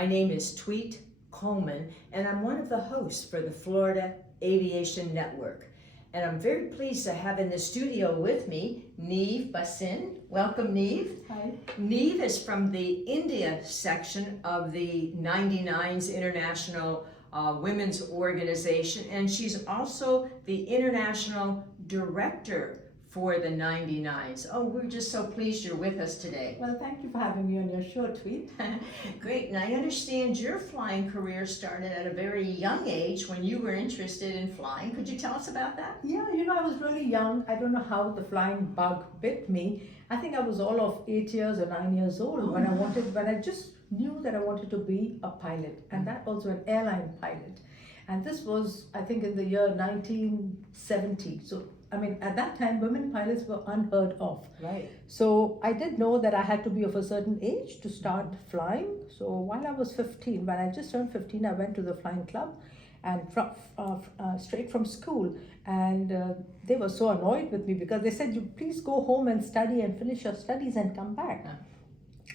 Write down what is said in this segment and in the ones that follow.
My name is Tweet Coleman, and I'm one of the hosts for the Florida Aviation Network. And I'm very pleased to have in the studio with me Nivedita Bhasin. Welcome, Neve. Hi. Neve is from the India section of the 99s International Women's Organization, and she's also the International Director for the 99s. Oh, we're just so pleased you're with us today. Well, thank you for having me on your show, Tweet. Great, and I understand your flying career started at a very young age when you were interested in flying. Could you tell us about that? Yeah, I was really young. I don't know how the flying bug bit me. I think I was all of 8 years or 9 years old when I just knew that I wanted to be a pilot, and that also an airline pilot. And this was, I think, in the year 1970. So, I mean, at that time, women pilots were unheard of. Right. So I did know that I had to be of a certain age to start flying. So while I was 15, when I just turned 15, I went to the flying club and straight from school. And they were so annoyed with me because they said, "You please go home and study and finish your studies and come back."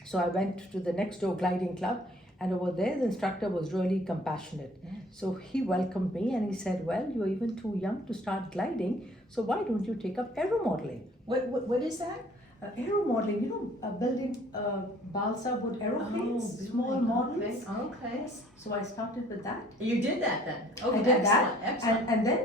So I went to the next door gliding club, and over there the instructor was really compassionate. So he welcomed me and he said, "Well, you're even too young to start gliding, so why don't you take up aero modeling?" What is that? Aero modeling, building balsa wood aeroplanes, small models. Okay. So I started with that. You did that then? Okay, I did excellent, that. excellent. And then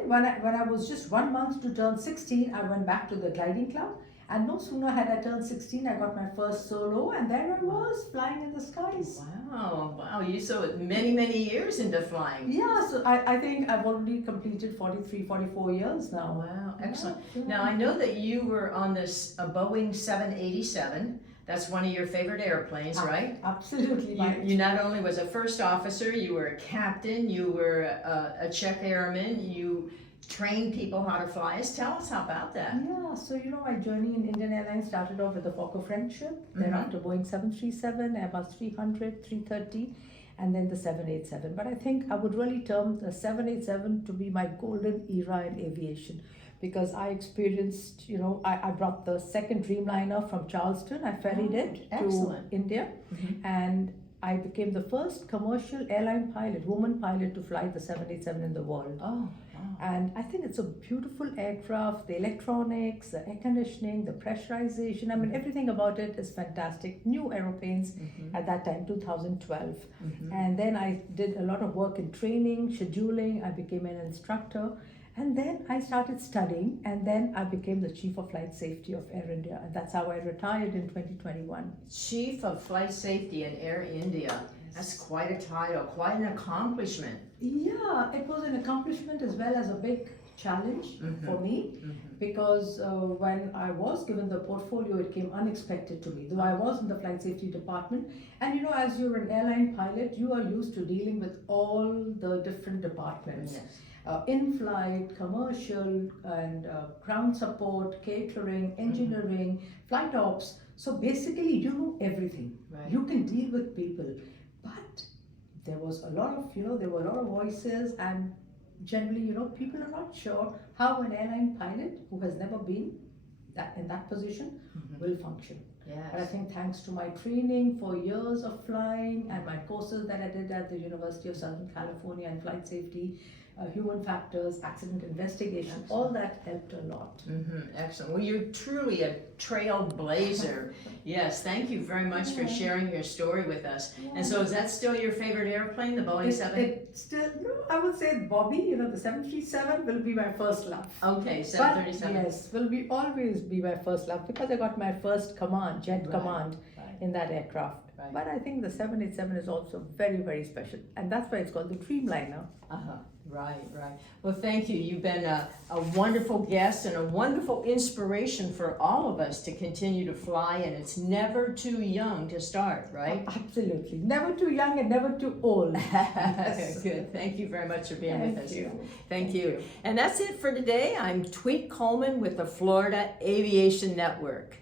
when I was just 1 month to turn 16, I went back to the gliding club. And no sooner had I turned 16, I got my first solo, and there I was flying in the skies. Wow, you so many years into flying. Yeah, so I think I've already completed 43, 44 years now. Wow, excellent. Yeah. Now I know that you were on this Boeing 787. That's one of your favorite airplanes, right? Absolutely. You not only was a first officer, you were a captain, you were a check airman, you train people how to fly. Tell us about that. Yeah, so my journey in Indian Airlines started off with the Fokker Friendship, then after Boeing 737, Airbus 300, 330, and then the 787. But I think I would really term the 787 to be my golden era in aviation, because I experienced, I brought the second Dreamliner from Charleston. I ferried it to India, and I became the first commercial airline pilot, woman pilot, to fly the 787 in the world. Oh. And I think it's a beautiful aircraft. The electronics, the air conditioning, the pressurization, I mean, everything about it is fantastic. New aeroplanes at that time, 2012. And then I did a lot of work in training, scheduling. I became an instructor. And then I started studying, and then I became the Chief of Flight Safety of Air India. And that's how I retired in 2021. Chief of Flight Safety at Air India. That's quite a title, quite an accomplishment. Yeah, it was an accomplishment as well as a big challenge for me, because when I was given the portfolio, it came unexpected to me, though I was in the flight safety department. And as you're an airline pilot, you are used to dealing with all the different departments. Yes. In-flight, commercial, and ground support, catering, engineering, flight ops. So basically, you know everything. Right. You can deal with people. But there was a lot of, there were a lot of voices, and generally, people are not sure how an airline pilot who has never been in that position will function. Yes. But I think thanks to my training for years of flying and my courses that I did at the University of Southern California in flight safety, human factors, accident investigation, all that helped a lot. Excellent. Well, you're truly a trailblazer. Yes, thank you very much for sharing your story with us. Yeah. And so is that still your favorite airplane, the Boeing 7? I would say Bobby, the 737 will be my first love. Okay, 737. But yes, will always be my first love, because I got my first jet command in that aircraft. Right. But I think the 787 is also very, very special, and that's why it's called the Dreamliner. Right. Well, thank you. You've been a wonderful guest and a wonderful inspiration for all of us to continue to fly, and it's never too young to start, right? Oh, absolutely. Never too young and never too old. Good. Thank you very much for being with us. Thank you. And that's it for today. I'm Tweet Coleman with the Florida Aviation Network.